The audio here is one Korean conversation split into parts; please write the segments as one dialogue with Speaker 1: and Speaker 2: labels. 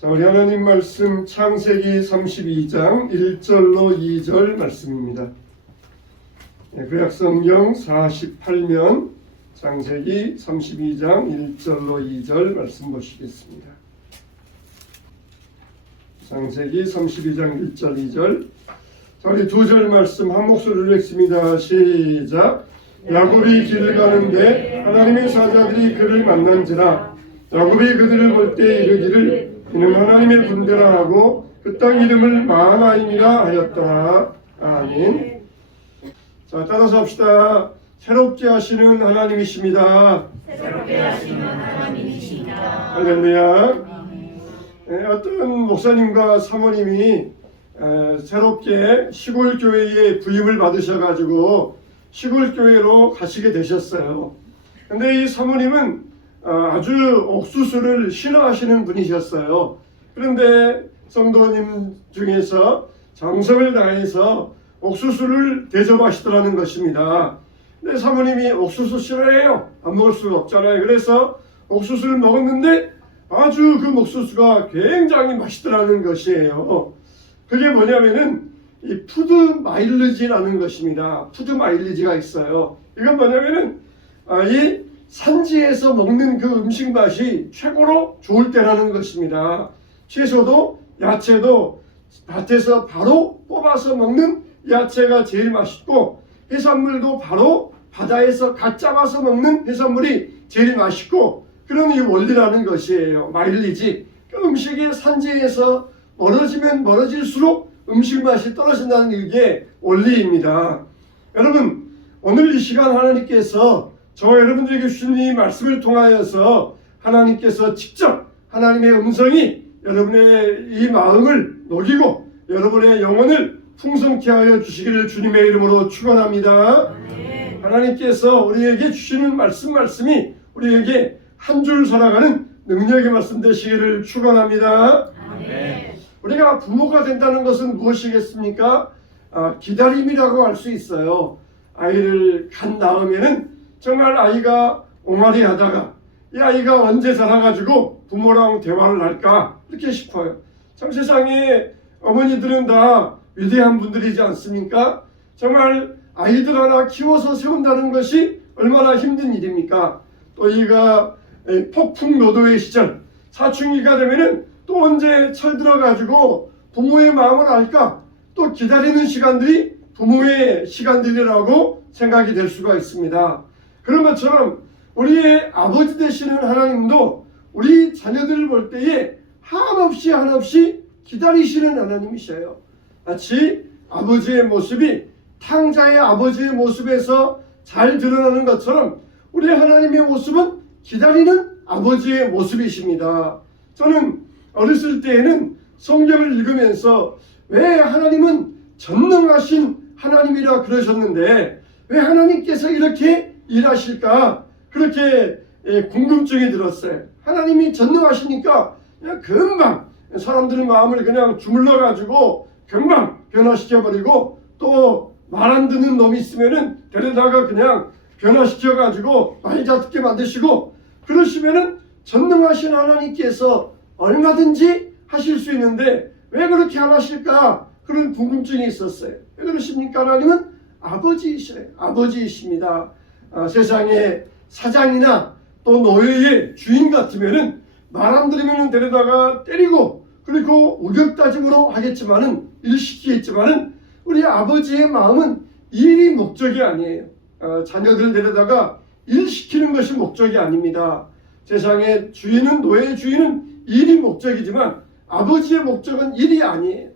Speaker 1: 자, 우리 하나님 말씀 창세기 32장 1절로 2절 말씀입니다. 예, 구약성경 48면 창세기 32장 1절로 2절 말씀 보시겠습니다. 창세기 32장 1절 2절 자, 우리 두 절 말씀 한 목소리로 읽습니다. 시작 야곱이 길을 가는데 하나님의 사자들이 그를 만난지라 야곱이 그들을 볼 때 이르기를 이는 하나님의 군대라 하고 그 땅 이름을 마하나임이라 하였더라. 아멘. 자 따라서 합시다. 새롭게 하시는 하나님이십니다.
Speaker 2: 새롭게 하시는 하나님이시다.
Speaker 1: 할렐루야. 예, 어떤 목사님과 사모님이 에, 새롭게 시골 교회에 부임을 받으셔가지고 시골 교회로 가시게 되셨어요. 근데 이 사모님은 어, 아주 옥수수를 싫어하시는 분이셨어요. 그런데 성도님 중에서 정성을 다해서 옥수수를 대접하시더라는 것입니다. 근데 사모님이 옥수수 싫어해요. 안 먹을 수가 없잖아요. 그래서 옥수수를 먹었는데 아주 그 옥수수가 굉장히 맛있더라는 것이에요. 그게 뭐냐면은 이 푸드 마일리지라는 것입니다. 푸드 마일리지가 있어요. 이건 뭐냐면은 아, 이 산지에서 먹는 그 음식 맛이 최고로 좋을 때라는 것입니다. 채소도 야채도 밭에서 바로 뽑아서 먹는 야채가 제일 맛있고 해산물도 바로 바다에서 갓 잡아서 먹는 해산물이 제일 맛있고 그런 이 원리라는 것이에요. 마일리지. 그 음식이 산지에서 멀어지면 멀어질수록 음식 맛이 떨어진다는 이게 원리입니다. 여러분 오늘 이 시간 하나님께서 저와 여러분들에게 주신 이 말씀을 통하여서 하나님께서 직접 하나님의 음성이 여러분의 이 마음을 녹이고 여러분의 영혼을 풍성케 하여 주시기를 주님의 이름으로 축원합니다. 하나님께서 우리에게 주시는 말씀 말씀이 우리에게 한 줄 살아가는 능력의 말씀 되시기를 축원합니다. 우리가 부모가 된다는 것은 무엇이겠습니까? 아, 기다림이라고 할 수 있어요. 아이를 간 다음에는 정말 아이가 옹알이 하다가 이 아이가 언제 자라가지고 부모랑 대화를 할까 이렇게 싶어요. 참 세상에 어머니들은 다 위대한 분들이지 않습니까? 정말 아이들 하나 키워서 세운다는 것이 얼마나 힘든 일입니까? 또 이가 폭풍 노도의 시절 사춘기가 되면은 또 언제 철들어가지고 부모의 마음을 알까? 또 기다리는 시간들이 부모의 시간들이라고 생각이 될 수가 있습니다. 그런 것처럼 우리의 아버지 되시는 하나님도 우리 자녀들을 볼 때에 한없이 한없이 기다리시는 하나님이셔요. 마치 아버지의 모습이 탕자의 아버지의 모습에서 잘 드러나는 것처럼 우리 하나님의 모습은 기다리는 아버지의 모습이십니다. 저는 어렸을 때에는 성경을 읽으면서 왜 하나님은 전능하신 하나님이라 그러셨는데 왜 하나님께서 이렇게 일하실까 그렇게 예, 궁금증이 들었어요. 하나님이 전능하시니까 그냥 금방 사람들의 마음을 그냥 주물러 가지고 금방 변화시켜 버리고 또 말 안 듣는 놈이 있으면은 데려다가 그냥 변화시켜 가지고 말자 듣게 만드시고 그러시면은 전능하신 하나님께서 얼마든지 하실 수 있는데 왜 그렇게 안 하실까 그런 궁금증이 있었어요. 왜 그러십니까? 하나님은 아버지이셔요. 아버지이십니다. 아, 세상에 사장이나 또 노예의 주인 같으면은 말 안 들으면은 데려다가 때리고 그리고 우격다짐으로 하겠지만은 일시키겠지만은 우리 아버지의 마음은 일이 목적이 아니에요. 어, 자녀들 데려다가 일시키는 것이 목적이 아닙니다. 세상의 주인은 노예의 주인은 일이 목적이지만 아버지의 목적은 일이 아니에요.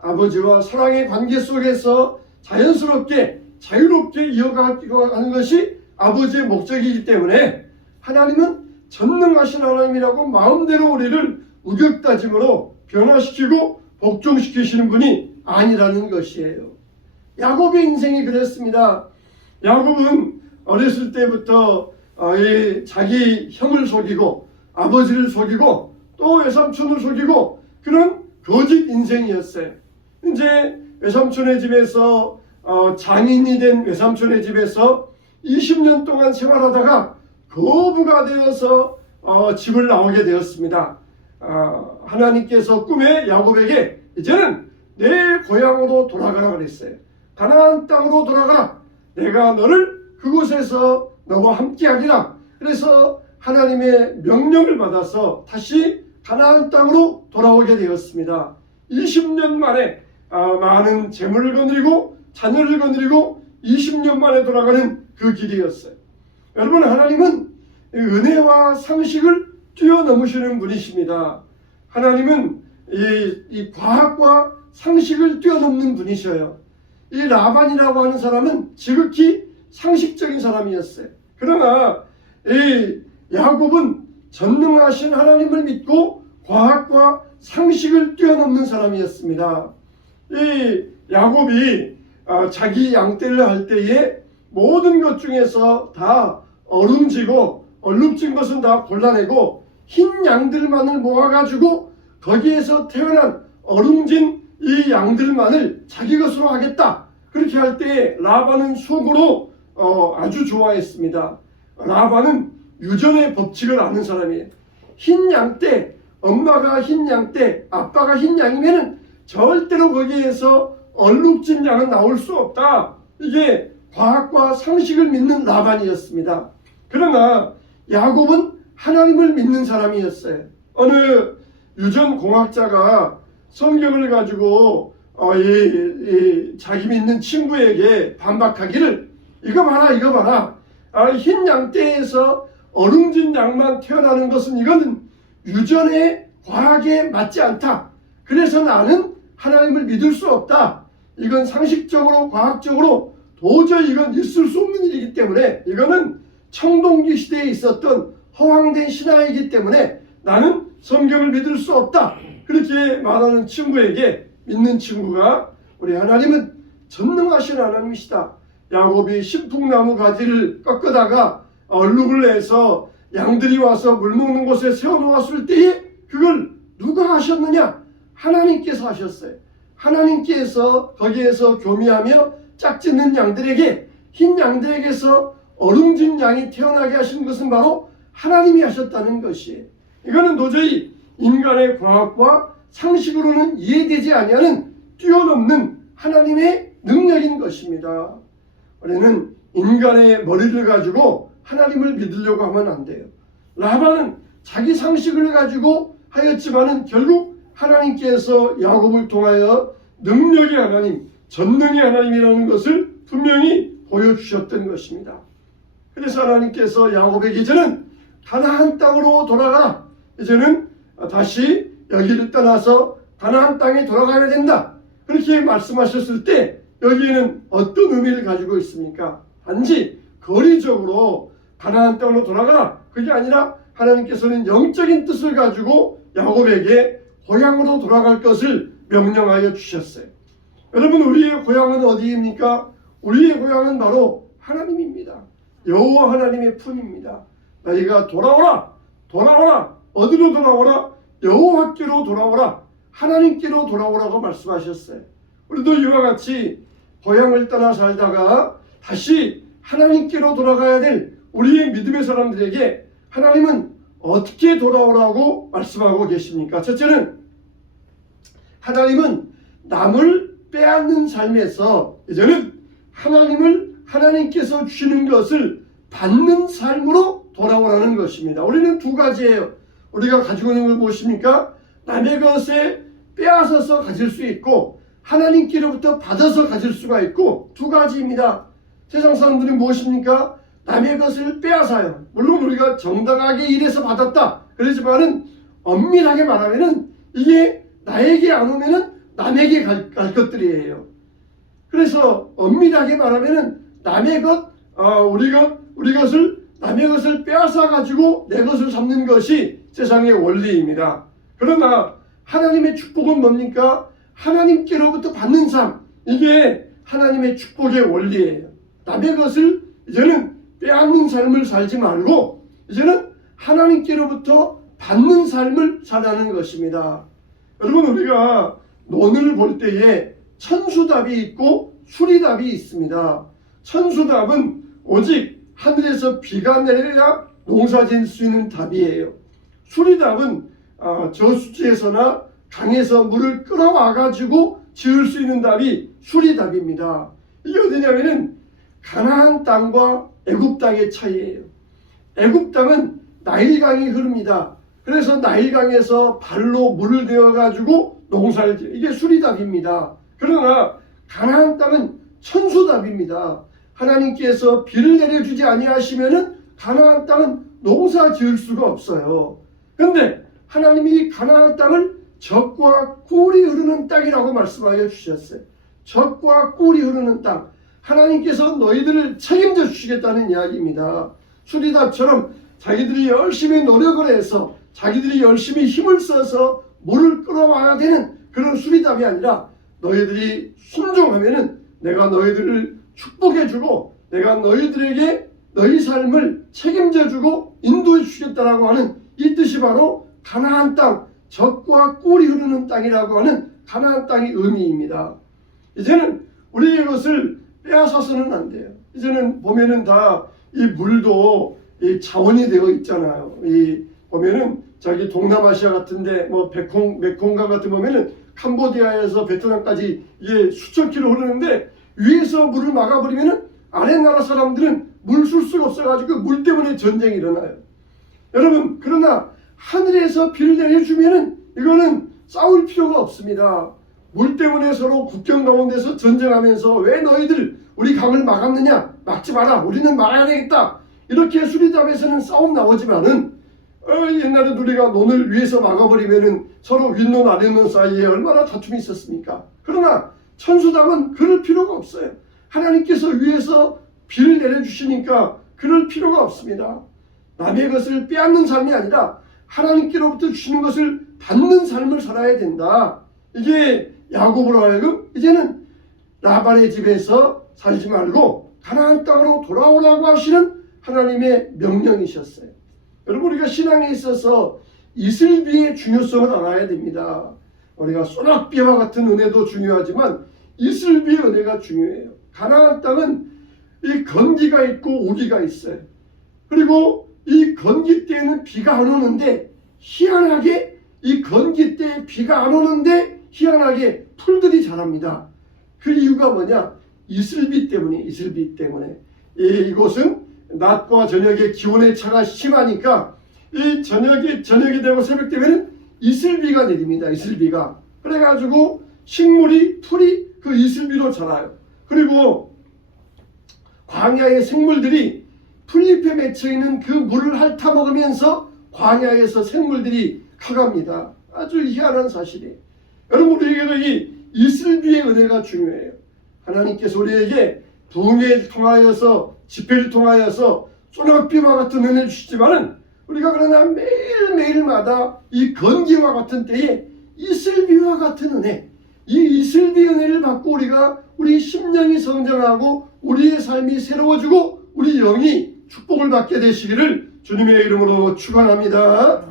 Speaker 1: 아버지와 사랑의 관계 속에서 자연스럽게 자유롭게 이어가는 것이 아버지의 목적이기 때문에 하나님은 전능하신 하나님이라고 마음대로 우리를 우격다짐으로 변화시키고 복종시키시는 분이 아니라는 것이에요. 야곱의 인생이 그랬습니다. 야곱은 어렸을 때부터 어, 이 자기 형을 속이고 아버지를 속이고 또 외삼촌을 속이고 그런 거짓 인생이었어요. 이제 외삼촌의 집에서 어, 장인이 된 외삼촌의 집에서 20년 동안 생활하다가 거부가 되어서 어, 집을 나오게 되었습니다. 아, 하나님께서 꿈에 야곱에게 이제는 내 고향으로 돌아가라 그랬어요. 가나안 땅으로 돌아가. 내가 너를 그곳에서 너와 함께하리라. 그래서 하나님의 명령을 받아서 다시 가나안 땅으로 돌아오게 되었습니다. 20년 만에 아, 많은 재물을 거느리고 자녀를 거느리고 20년 만에 돌아가는 그 길이었어요. 여러분 하나님은 은혜와 상식을 뛰어넘으시는 분이십니다. 하나님은 이, 이 과학과 상식을 뛰어넘는 분이셔요. 이 라반이라고 하는 사람은 지극히 상식적인 사람이었어요. 그러나 이 야곱은 전능하신 하나님을 믿고 과학과 상식을 뛰어넘는 사람이었습니다. 이 야곱이 아, 자기 양떼를 할 때에 모든 것 중에서 다 얼음지고 얼룩진 것은 다 골라내고 흰 양들만을 모아가지고 거기에서 태어난 얼음진 이 양들만을 자기 것으로 하겠다. 그렇게 할때 라반은 속으로 어, 아주 좋아했습니다. 라반은 유전의 법칙을 아는 사람이에요. 흰 양떼, 엄마가 흰 양떼, 아빠가 흰 양이면은 절대로 거기에서 얼룩진 양은 나올 수 없다. 이게 과학과 상식을 믿는 라반이었습니다. 그러나 야곱은 하나님을 믿는 사람이었어요. 어느 유전 공학자가 성경을 가지고 어, 이, 이 자기 믿는 친구에게 반박하기를 이거 봐라 이거 봐라 아, 흰 양떼에서 얼음진 양만 태어나는 것은 이거는 유전의 과학에 맞지 않다. 그래서 나는 하나님을 믿을 수 없다. 이건 상식적으로 과학적으로 도저히 이건 있을 수 없는 일이기 때문에 이거는 청동기 시대에 있었던 허황된 신화이기 때문에 나는 성경을 믿을 수 없다. 그렇게 말하는 친구에게 믿는 친구가 우리 하나님은 전능하신 하나님이시다. 야곱이 신풍나무 가지를 꺾어다가 얼룩을 내서 양들이 와서 물 먹는 곳에 세워놓았을 때에 그걸 누가 하셨느냐? 하나님께서 하셨어요. 하나님께서 거기에서 교미하며 짝짓는 양들에게 흰 양들에게서 얼음진 양이 태어나게 하신 것은 바로 하나님이 하셨다는 것이에요. 이거는 도저히 인간의 과학과 상식으로는 이해되지 아니하는 뛰어넘는 하나님의 능력인 것입니다. 우리는 인간의 머리를 가지고 하나님을 믿으려고 하면 안 돼요. 라반은 자기 상식을 가지고 하였지만은 결국 하나님께서 야곱을 통하여 능력의 하나님, 전능의 하나님이라는 것을 분명히 보여주셨던 것입니다. 그래서 하나님께서 야곱에게 이제는 가나안 땅으로 돌아가라. 이제는 다시 여기를 떠나서 가나안 땅에 돌아가야 된다. 그렇게 말씀하셨을 때 여기에는 어떤 의미를 가지고 있습니까? 단지 거리적으로 가나안 땅으로 돌아가라. 그게 아니라 하나님께서는 영적인 뜻을 가지고 야곱에게 고향으로 돌아갈 것을 명령하여 주셨어요. 여러분 우리의 고향은 어디입니까? 우리의 고향은 바로 하나님입니다. 여호와 하나님의 품입니다. 너희가 돌아오라, 돌아오라, 어디로 돌아오라? 여호와께로 돌아오라, 하나님께로 돌아오라고 말씀하셨어요. 우리도 이와 같이 고향을 떠나 살다가 다시 하나님께로 돌아가야 될 우리의 믿음의 사람들에게 하나님은 어떻게 돌아오라고 말씀하고 계십니까? 첫째는 하나님은 남을 빼앗는 삶에서 이제는 하나님을 하나님께서 주시는 것을 받는 삶으로 돌아오라는 것입니다. 우리는 두 가지예요. 우리가 가지고 있는 걸 무엇입니까? 남의 것에 빼앗아서 가질 수 있고 하나님께로부터 받아서 가질 수가 있고 두 가지입니다. 세상 사람들이 무엇입니까? 남의 것을 빼앗아요. 물론 우리가 정당하게 일해서 받았다. 그러지만은 엄밀하게 말하면은 이게 나에게 안 오면은 남에게 갈, 갈 것들이에요. 그래서 엄밀하게 말하면은 남의 것, 어, 우리 것, 우리 것을 남의 것을 빼앗아 가지고 내 것을 삼는 것이 세상의 원리입니다. 그러나 하나님의 축복은 뭡니까? 하나님께로부터 받는 삶. 이게 하나님의 축복의 원리예요. 남의 것을 이제는 빼앗는 삶을 살지 말고 이제는 하나님께로부터 받는 삶을 살라는 것입니다. 여러분 우리가 논을 볼 때에 천수답이 있고 수리답이 있습니다. 천수답은 오직 하늘에서 비가 내려야 농사 지을 수 있는 답이에요. 수리답은 어, 저수지에서나 강에서 물을 끌어와 가지고 지을 수 있는 답이 수리답입니다. 이게 어디냐면은 가나안 땅과 애굽 땅의 차이예요. 애굽 땅은 나일강이 흐릅니다. 그래서 나일강에서 발로 물을 대어 가지고 농사를 지어 이게 수리답입니다. 그러나 가나안 땅은 천수답입니다. 하나님께서 비를 내려주지 아니하시면은 가나안 땅은 농사 지을 수가 없어요. 근데 하나님이 가나안 땅을 적과 꿀이 흐르는 땅이라고 말씀하여 주셨어요. 적과 꿀이 흐르는 땅. 하나님께서 너희들을 책임져 주시겠다는 이야기입니다. 수리답처럼 자기들이 열심히 노력을 해서 자기들이 열심히 힘을 써서 물을 끌어와야 되는 그런 수리답이 아니라 너희들이 순종하면은 내가 너희들을 축복해주고 내가 너희들에게 너희 삶을 책임져주고 인도해 주시겠다라고 하는 이 뜻이 바로 가나안 땅 적과 꿀이 흐르는 땅이라고 하는 가나안 땅의 의미입니다. 이제는 우리 이것을 빼앗아서는 안 돼요. 이제는 보면은 다 이 물도 이 자원이 되어 있잖아요. 이 보면은 저기 동남아시아 같은데 뭐 베콩 메콩강 같은 보면은 캄보디아에서 베트남까지 이게 수천 킬로 흐르는데 위에서 물을 막아버리면은 아래 나라 사람들은 물 쓸 수가 없어가지고 물 때문에 전쟁이 일어나요. 여러분 그러나 하늘에서 비를 내려주면은 이거는 싸울 필요가 없습니다. 물 때문에 서로 국경 가운데서 전쟁하면서 왜 너희들 우리 강을 막았느냐 막지 마라 우리는 막아야 되겠다 이렇게 수리답에서는 싸움 나오지만은 어, 옛날에 우리가 논을 위에서 막아버리면은 서로 윗논 아랫논 사이에 얼마나 다툼이 있었습니까? 그러나 천수담은 그럴 필요가 없어요. 하나님께서 위에서 비를 내려주시니까 그럴 필요가 없습니다. 남의 것을 빼앗는 삶이 아니라 하나님께로부터 주시는 것을 받는 삶을 살아야 된다. 이게 야곱으로 하여금 이제는 라반의 집에서 살지 말고 가나안 땅으로 돌아오라고 하시는 하나님의 명령이셨어요. 여러분 우리가 신앙에 있어서 이슬비의 중요성을 알아야 됩니다. 우리가 소낙비와 같은 은혜도 중요하지만 이슬비의 은혜가 중요해요. 가나안 땅은 이 건기가 있고 우기가 있어요. 그리고 이 건기 때에는 비가 안 오는데 희한하게 이 건기 때 비가 안 오는데 희한하게 풀들이 자랍니다. 그 이유가 뭐냐? 이슬비 때문에 이슬비 때문에 이, 이곳은 낮과 저녁의 기온의 차가 심하니까 이 저녁이 저녁이 되고 새벽 되면은 이슬비가 내립니다. 이슬비가 그래가지고 식물이 풀이 그 이슬비로 자라요. 그리고 광야의 생물들이 풀잎에 맺혀 있는 그 물을 핥아 먹으면서 광야에서 생물들이 커갑니다. 아주 희한한 사실이에요. 여러분 우리에게도 이 이슬비의 은혜가 중요해요. 하나님께서 우리에게 부흥회를 통하여서 집회를 통하여서 소낙비와 같은 은혜를 주시지만은 우리가 그러나 매일매일마다 이 건기와 같은 때에 이슬비와 같은 은혜 이 이슬비 은혜를 받고 우리가 우리 심령이 성장하고 우리의 삶이 새로워지고 우리 영이 축복을 받게 되시기를 주님의 이름으로 축원합니다.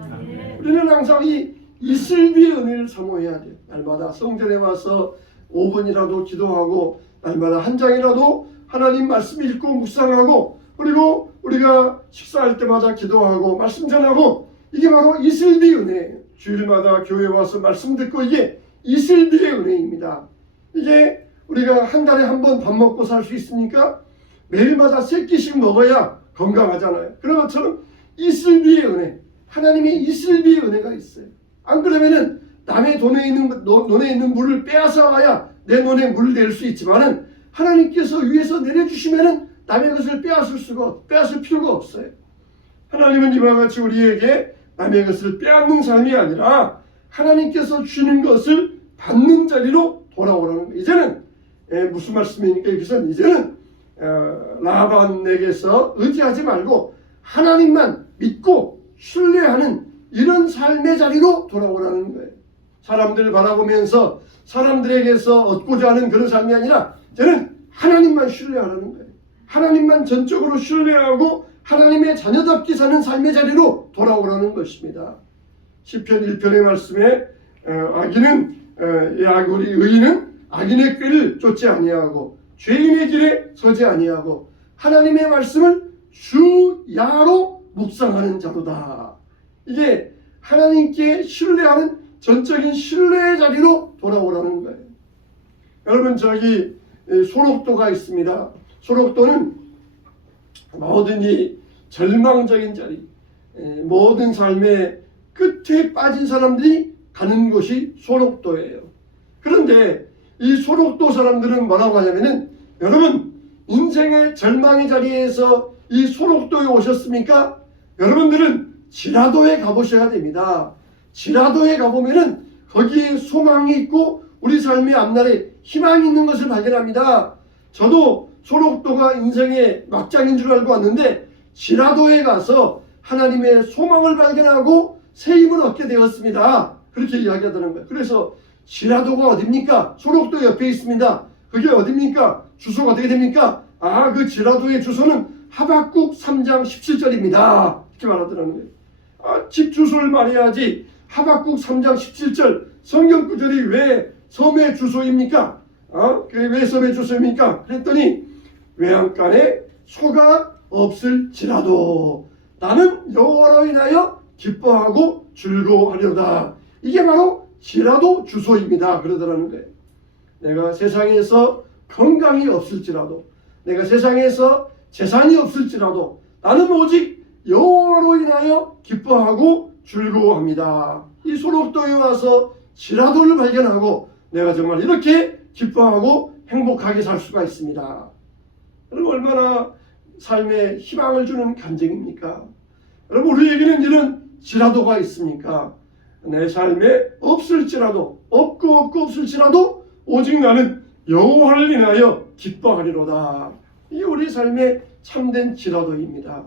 Speaker 1: 우리는 항상 이 이슬비의 은혜를 사모해야 돼요. 날마다 성전에 와서 5분이라도 기도하고 날마다 한 장이라도 하나님 말씀 읽고 묵상하고 그리고 우리가 식사할 때마다 기도하고 말씀 전하고 이게 바로 이슬비 은혜예요. 주일마다 교회 와서 말씀 듣고 이게 이슬비의 은혜입니다. 이게 우리가 한 달에 한 번 밥 먹고 살 수 있으니까 매일마다 세 끼씩 먹어야 건강하잖아요. 그런 것처럼 이슬비의 은혜, 하나님의 이슬비의 은혜가 있어요. 안 그러면은 남의 돈에 있는 노- 논에 있는 물을 빼앗아 와야 내 논에 물을 낼 수 있지만은 하나님께서 위에서 내려주시면은 남의 것을 빼앗을 수가 빼앗을 필요가 없어요. 하나님은 이와 같이 우리에게 남의 것을 빼앗는 삶이 아니라 하나님께서 주는 것을 받는 자리로 돌아오라는 거예요. 이제는 예, 무슨 말씀입니까? 여기서 이제는 어, 라반에게서 의지하지 말고 하나님만 믿고 신뢰하는 이런 삶의 자리로 돌아오라는 거예요. 사람들 바라보면서 사람들에게서 얻고자 하는 그런 삶이 아니라 저는 하나님만 신뢰하라는 거예요. 하나님만 전적으로 신뢰하고 하나님의 자녀답게 사는 삶의 자리로 돌아오라는 것입니다. 시편 1편의 말씀에 어, 악인은 어, 우리 의인은 악인의 꾀를 쫓지 아니하고 죄인의 길에 서지 아니하고 하나님의 말씀을 주야로 묵상하는 자로다. 이게 하나님께 신뢰하는 전적인 신뢰의 자리로 돌아오라는 거예요. 여러분 저기 에, 소록도가 있습니다. 소록도는 이 절망적인 자리, 에, 모든 삶의 끝에 빠진 사람들이 가는 곳이 소록도예요. 그런데 이 소록도 사람들은 뭐라고 하냐면은 여러분 인생의 절망의 자리에서 이 소록도에 오셨습니까? 여러분들은 지라도에 가보셔야 됩니다. 지라도에 가보면은 거기에 소망이 있고 우리 삶의 앞날에 희망이 있는 것을 발견합니다. 저도 소록도가 인생의 막장인 줄 알고 왔는데 지라도에 가서 하나님의 소망을 발견하고 새 힘을 얻게 되었습니다. 그렇게 이야기하다는 거예요. 그래서 지라도가 어딥니까? 소록도 옆에 있습니다. 그게 어딥니까? 주소가 어떻게 됩니까? 아, 그 지라도의 주소는 하박국 3장 17절입니다. 이렇게 말하더라는 거예요. 아, 집 주소를 말해야지. 하박국 3장 17절 성경 구절이 왜 섬의 주소입니까? 어? 왜 섬의 주소입니까? 그랬더니 외양간에 소가 없을지라도 나는 여호와로 인하여 기뻐하고 즐거워하려다. 이게 바로 지라도 주소입니다. 그러더라는 거예요. 내가 세상에서 건강이 없을지라도 내가 세상에서 재산이 없을지라도 나는 오직 여호와로 인하여 기뻐하고 즐거워합니다. 이 소록도에 와서 지라도를 발견하고 내가 정말 이렇게 기뻐하고 행복하게 살 수가 있습니다. 여러분 얼마나 삶에 희망을 주는 간증입니까? 여러분 우리에게는 이런 지라도가 있습니까? 내 삶에 없을지라도 없고 없고 없을지라도 오직 나는 여호와를 인하여 기뻐하리로다. 이 우리 삶의 참된 지라도입니다.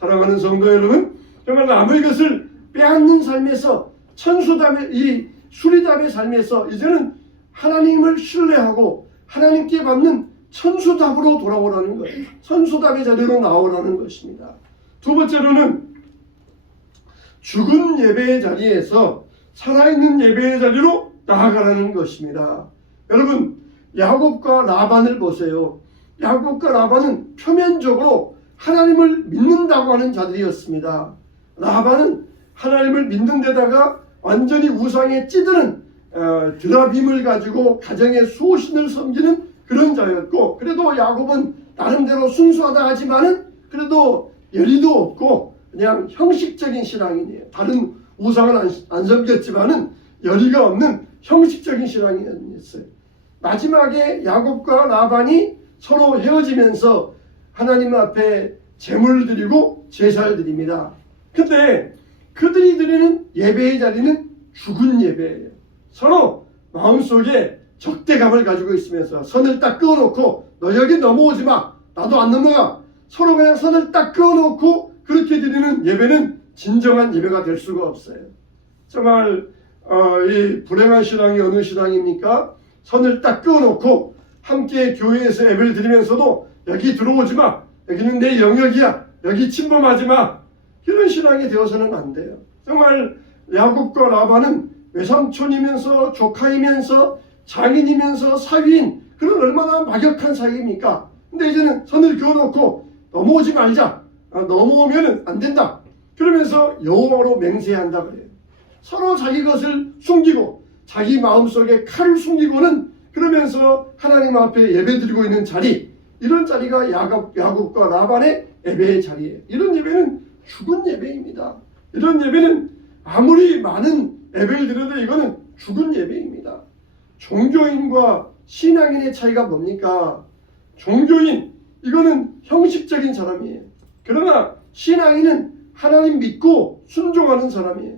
Speaker 1: 사랑하는 성도 여러분, 정말 남의 것을 빼앗는 삶에서 천수담의 이 수리담의 삶에서 이제는 하나님을 신뢰하고 하나님께 받는 천수답으로 돌아오라는 거예요. 천수답의 자리로 나오라는 것입니다. 두 번째로는 죽은 예배의 자리에서 살아있는 예배의 자리로 나아가라는 것입니다. 여러분 야곱과 라반을 보세요. 야곱과 라반은 표면적으로 하나님을 믿는다고 하는 자들이었습니다. 라반은 하나님을 믿는 데다가 완전히 우상에 찌드는 어, 드라빔을 가지고 가정의 수호신을 섬기는 그런 자였고 그래도 야곱은 나름대로 순수하다 하지만은 그래도 열의도 없고 그냥 형식적인 신앙이네요. 다른 우상을 안, 안 섬겼지만은 열의가 없는 형식적인 신앙이었어요. 마지막에 야곱과 라반이 서로 헤어지면서 하나님 앞에 제물을 드리고 제사를 드립니다. 근데 그들이 드리는 예배의 자리는 죽은 예배예요. 서로 마음속에 적대감을 가지고 있으면서 선을 딱 그어놓고 너 여기 넘어오지 마. 나도 안 넘어가. 서로 그냥 선을 딱 그어놓고 그렇게 드리는 예배는 진정한 예배가 될 수가 없어요. 정말 어, 이 불행한 신앙이 어느 신앙입니까? 선을 딱 그어놓고 함께 교회에서 예배를 드리면서도 여기 들어오지 마. 여기는 내 영역이야. 여기 침범하지 마. 이런 신앙이 되어서는 안 돼요. 정말 야곱과 라반은 외삼촌이면서 조카이면서 장인이면서 사위인 그런 얼마나 막역한 사이입니까? 근데 이제는 선을 그어놓고 넘어오지 말자. 아, 넘어오면 안 된다. 그러면서 여호와로 맹세한다 그래요. 서로 자기 것을 숨기고 자기 마음속에 칼을 숨기고는 그러면서 하나님 앞에 예배드리고 있는 자리 이런 자리가 야곱, 야곱과 라반의 예배의 자리예요. 이런 예배는 죽은 예배입니다. 이런 예배는 아무리 많은 예배를 드려도 이거는 죽은 예배입니다. 종교인과 신앙인의 차이가 뭡니까? 종교인 이거는 형식적인 사람이에요. 그러나 신앙인은 하나님 믿고 순종하는 사람이에요.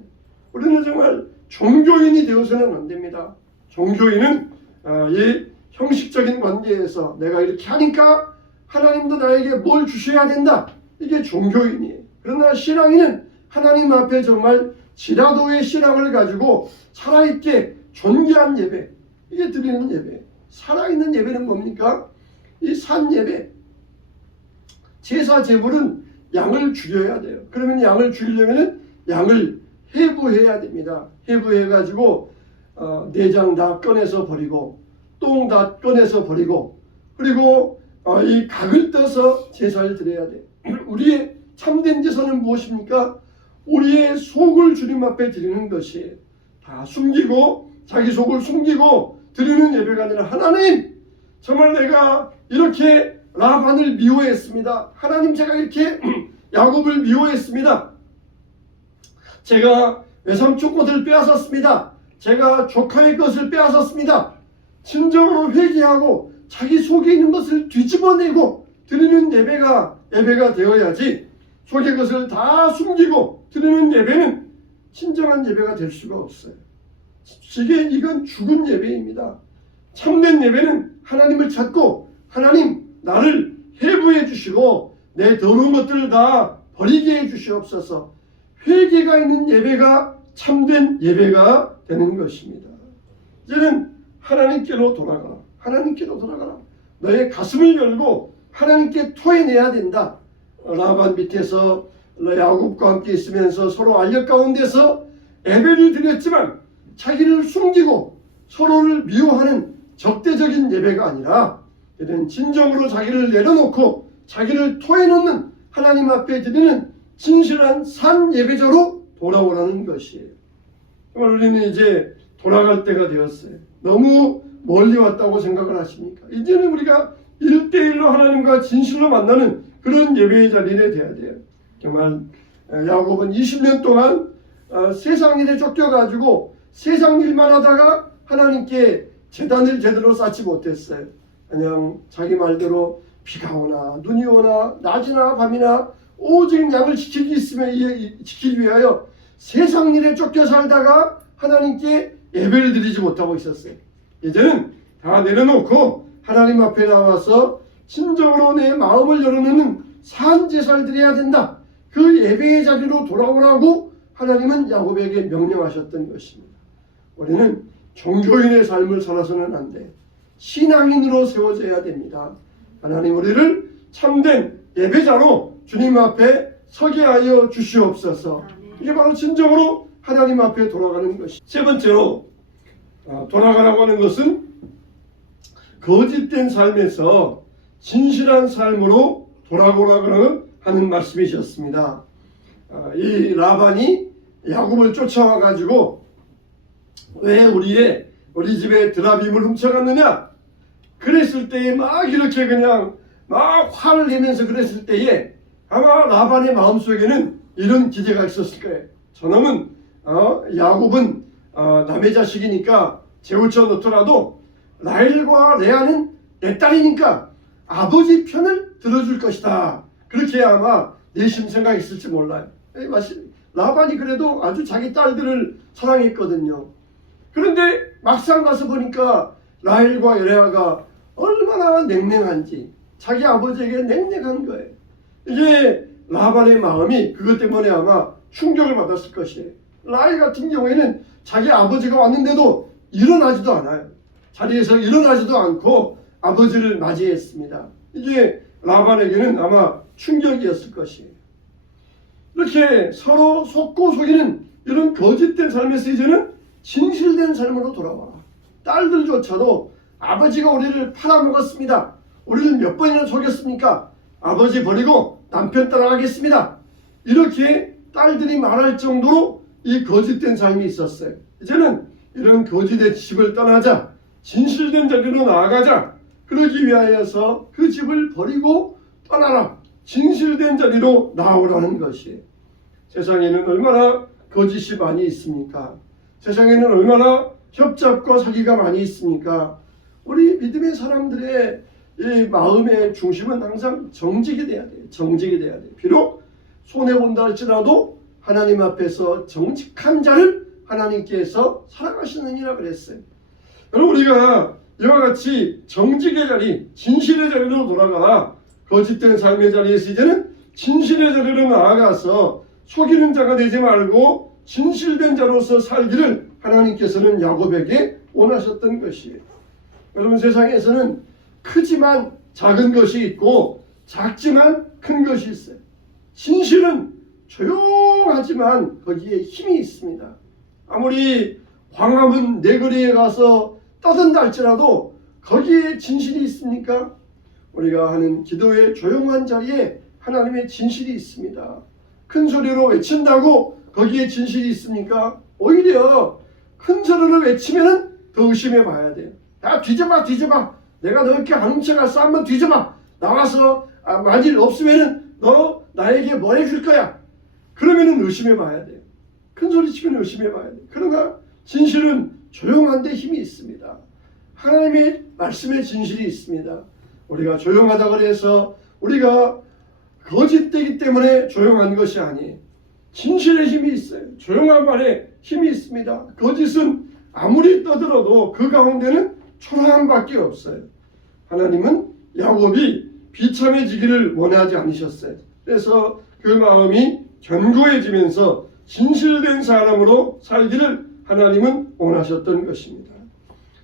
Speaker 1: 우리는 정말 종교인이 되어서는 안 됩니다. 종교인은 아, 이 형식적인 관계에서 내가 이렇게 하니까 하나님도 나에게 뭘 주셔야 된다. 이게 종교인이에요. 그러나 신앙인은 하나님 앞에 정말 지라도의 신앙을 가지고 살아있게 존귀한 예배 이게 드리는 예배. 살아있는 예배는 뭡니까? 이 산 예배. 제사 제물은 양을 죽여야 돼요. 그러면 양을 죽이려면 양을 해부해야 됩니다. 해부해 가지고 어, 내장 다 꺼내서 버리고 똥 다 꺼내서 버리고 그리고 어, 이 각을 떠서 제사를 드려야 돼. 우리의 참된 제사는 무엇입니까? 우리의 속을 주님 앞에 드리는 것이 다 숨기고 자기 속을 숨기고 드리는 예배가 아니라 하나님 정말 내가 이렇게 라반을 미워했습니다. 하나님 제가 이렇게 야곱을 미워했습니다. 제가 외삼촌 것을 빼앗았습니다. 제가 조카의 것을 빼앗았습니다. 진정으로 회개하고 자기 속에 있는 것을 뒤집어내고 드리는 예배가 예배가 되어야지 속의 것을 다 숨기고 드리는 예배는 진정한 예배가 될 수가 없어요. 이게 이건 죽은 예배입니다. 참된 예배는 하나님을 찾고 하나님 나를 해부해 주시고 내 더러운 것들을 다 버리게 해 주시옵소서. 회개가 있는 예배가 참된 예배가 되는 것입니다. 이제는 하나님께로 돌아가라. 하나님께로 돌아가라. 너의 가슴을 열고 하나님께 토해내야 된다. 라반 밑에서 야곱과 함께 있으면서 서로 알력 가운데서 예배를 드렸지만 자기를 숨기고 서로를 미워하는 적대적인 예배가 아니라 이런 진정으로 자기를 내려놓고 자기를 토해놓는 하나님 앞에 드리는 진실한 산 예배자로 돌아오라는 것이에요. 우리는 이제 돌아갈 때가 되었어요. 너무 멀리 왔다고 생각을 하십니까? 이제는 우리가 일대일로 하나님과 진실로 만나는 그런 예배의 자리에 돼야 돼요. 정말 어, 야곱은 20년 동안 어, 세상 일에 쫓겨가지고 세상 일만 하다가 하나님께 재단을 제대로 쌓지 못했어요. 그냥 자기 말대로 비가 오나 눈이 오나 낮이나 밤이나 오직 양을 지키기 있으면 이- 지키기 위하여 세상 일에 쫓겨 살다가 하나님께 예배를 드리지 못하고 있었어요. 이제는 다 내려놓고 하나님 앞에 나와서 진정으로 내 마음을 열어놓는 산 제사를 드려야 된다. 그 예배의 자리로 돌아오라고 하나님은 야곱에게 명령하셨던 것입니다. 우리는 종교인의 삶을 살아서는 안 돼. 신앙인으로 세워져야 됩니다. 하나님 우리를 참된 예배자로 주님 앞에 서게 하여 주시옵소서. 이게 바로 진정으로 하나님 앞에 돌아가는 것이. 세 번째로 어, 돌아가라고 하는 것은 거짓된 삶에서 진실한 삶으로 돌아오라고 하는 말씀이셨습니다. 어, 이 라반이 야곱을 쫓아와 가지고 왜 우리의 우리 집에 드라빔을 훔쳐갔느냐? 그랬을 때에 막 이렇게 그냥 막 화를 내면서 그랬을 때에 아마 라반의 마음속에는 이런 기대가 있었을 거예요. 저놈은 어, 야곱은 어, 남의 자식이니까 재우쳐 놓더라도 라헬과 레아는 내 딸이니까 아버지 편을 들어줄 것이다. 그렇게 아마 내심 생각이 있을지 몰라요. 마시- 라반이 그래도 아주 자기 딸들을 사랑했거든요. 그런데 막상 가서 보니까 라헬과 레아가 얼마나 냉랭한지 자기 아버지에게 냉랭한 거예요. 이게 라반의 마음이 그것 때문에 아마 충격을 받았을 것이에요. 라헬 같은 경우에는 자기 아버지가 왔는데도 일어나지도 않아요. 자리에서 일어나지도 않고 아버지를 맞이했습니다. 이게 라반에게는 아마 충격이었을 것이에요. 이렇게 서로 속고 속이는 이런 거짓된 삶에서 이제는 진실된 삶으로 돌아와라. 딸들조차도 아버지가 우리를 팔아먹었습니다. 우리를 몇 번이나 속였습니까? 아버지 버리고 남편 따라가겠습니다. 이렇게 딸들이 말할 정도로 이 거짓된 삶이 있었어요. 이제는 이런 거짓의 집을 떠나자. 진실된 자리로 나아가자. 그러기 위하여서 그 집을 버리고 떠나라. 진실된 자리로 나오라는 것이에요. 세상에는 얼마나 거짓이 많이 있습니까? 세상에는 얼마나 협잡과 사기가 많이 있습니까? 우리 믿음의 사람들의 이 마음의 중심은 항상 정직이 돼야 돼요. 정직이 돼야 돼요. 비록 손해 본다 할지라도 하나님 앞에서 정직한 자를 하나님께서 사랑하시느니라 그랬어요. 여러분 우리가 이와 같이 정직의 자리, 진실의 자리로 돌아가 거짓된 삶의 자리에서 이제는 진실의 자리로 나아가서 속이는 자가 되지 말고 진실된 자로서 살기를 하나님께서는 야곱에게 원하셨던 것이에요. 여러분 세상에서는 크지만 작은 것이 있고 작지만 큰 것이 있어요. 진실은 조용하지만 거기에 힘이 있습니다. 아무리 광화문 내거리에 가서 떠든다 할지라도 거기에 진실이 있습니까? 우리가 하는 기도의 조용한 자리에 하나님의 진실이 있습니다. 큰 소리로 외친다고 거기에 진실이 있습니까? 오히려 큰 소리로 외치면은 더 의심해 봐야 돼요. 야 뒤져봐 뒤져봐. 내가 너 이렇게 아는 척할어 한번 뒤져봐. 나와서 아, 만일 없으면은 너 나에게 뭘 해줄 거야. 그러면은 의심해 봐야 돼요. 큰 소리 치면 의심해 봐야 돼요. 그러나 진실은 조용한데 힘이 있습니다. 하나님의 말씀에 진실이 있습니다. 우리가 조용하다 그래서 우리가 거짓되기 때문에 조용한 것이 아니에요. 진실의 힘이 있어요. 조용한 말에 힘이 있습니다. 거짓은 아무리 떠들어도 그 가운데는 초라함밖에 없어요. 하나님은 야곱이 비참해지기를 원하지 않으셨어요. 그래서 그 마음이 견고해지면서 진실된 사람으로 살기를 하나님은 원하셨던 것입니다.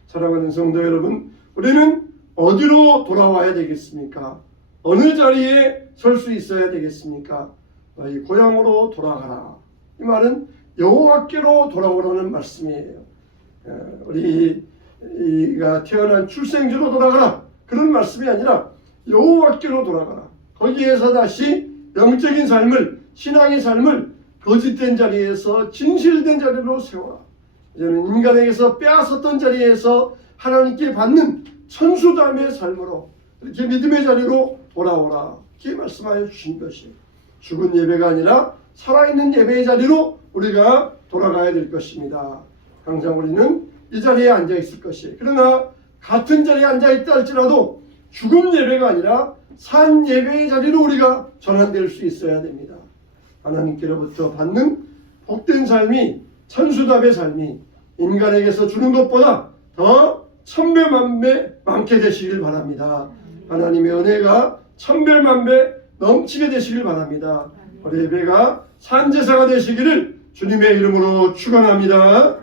Speaker 1: 사랑하는 성도 여러분, 우리는 어디로 돌아와야 되겠습니까? 어느 자리에 설 수 있어야 되겠습니까? 너희 고향으로 돌아가라. 이 말은 여호와께로 돌아오라는 말씀이에요. 어, 우리가 태어난 출생지로 돌아가라. 그런 말씀이 아니라 여호와께로 돌아가라. 거기에서 다시 영적인 삶을 신앙의 삶을 거짓된 자리에서 진실된 자리로 세워라. 이제는 인간에게서 빼앗았던 자리에서 하나님께 받는 천수담의 삶으로 이렇게 믿음의 자리로 돌아오라. 이렇게 말씀하여 주신 것이 죽은 예배가 아니라 살아있는 예배의 자리로 우리가 돌아가야 될 것입니다. 항상 우리는 이 자리에 앉아 있을 것이에요. 그러나 같은 자리에 앉아 있다 할지라도 죽음 예배가 아니라 산 예배의 자리로 우리가 전환될 수 있어야 됩니다. 하나님께로부터 받는 복된 삶이 천수답의 삶이 인간에게서 주는 것보다 더 천배만배 많게 되시길 바랍니다. 하나님의 은혜가 천배만배 넘치게 되시길 바랍니다. 우리 예배가 산제사가 되시기를 주님의 이름으로 축원합니다.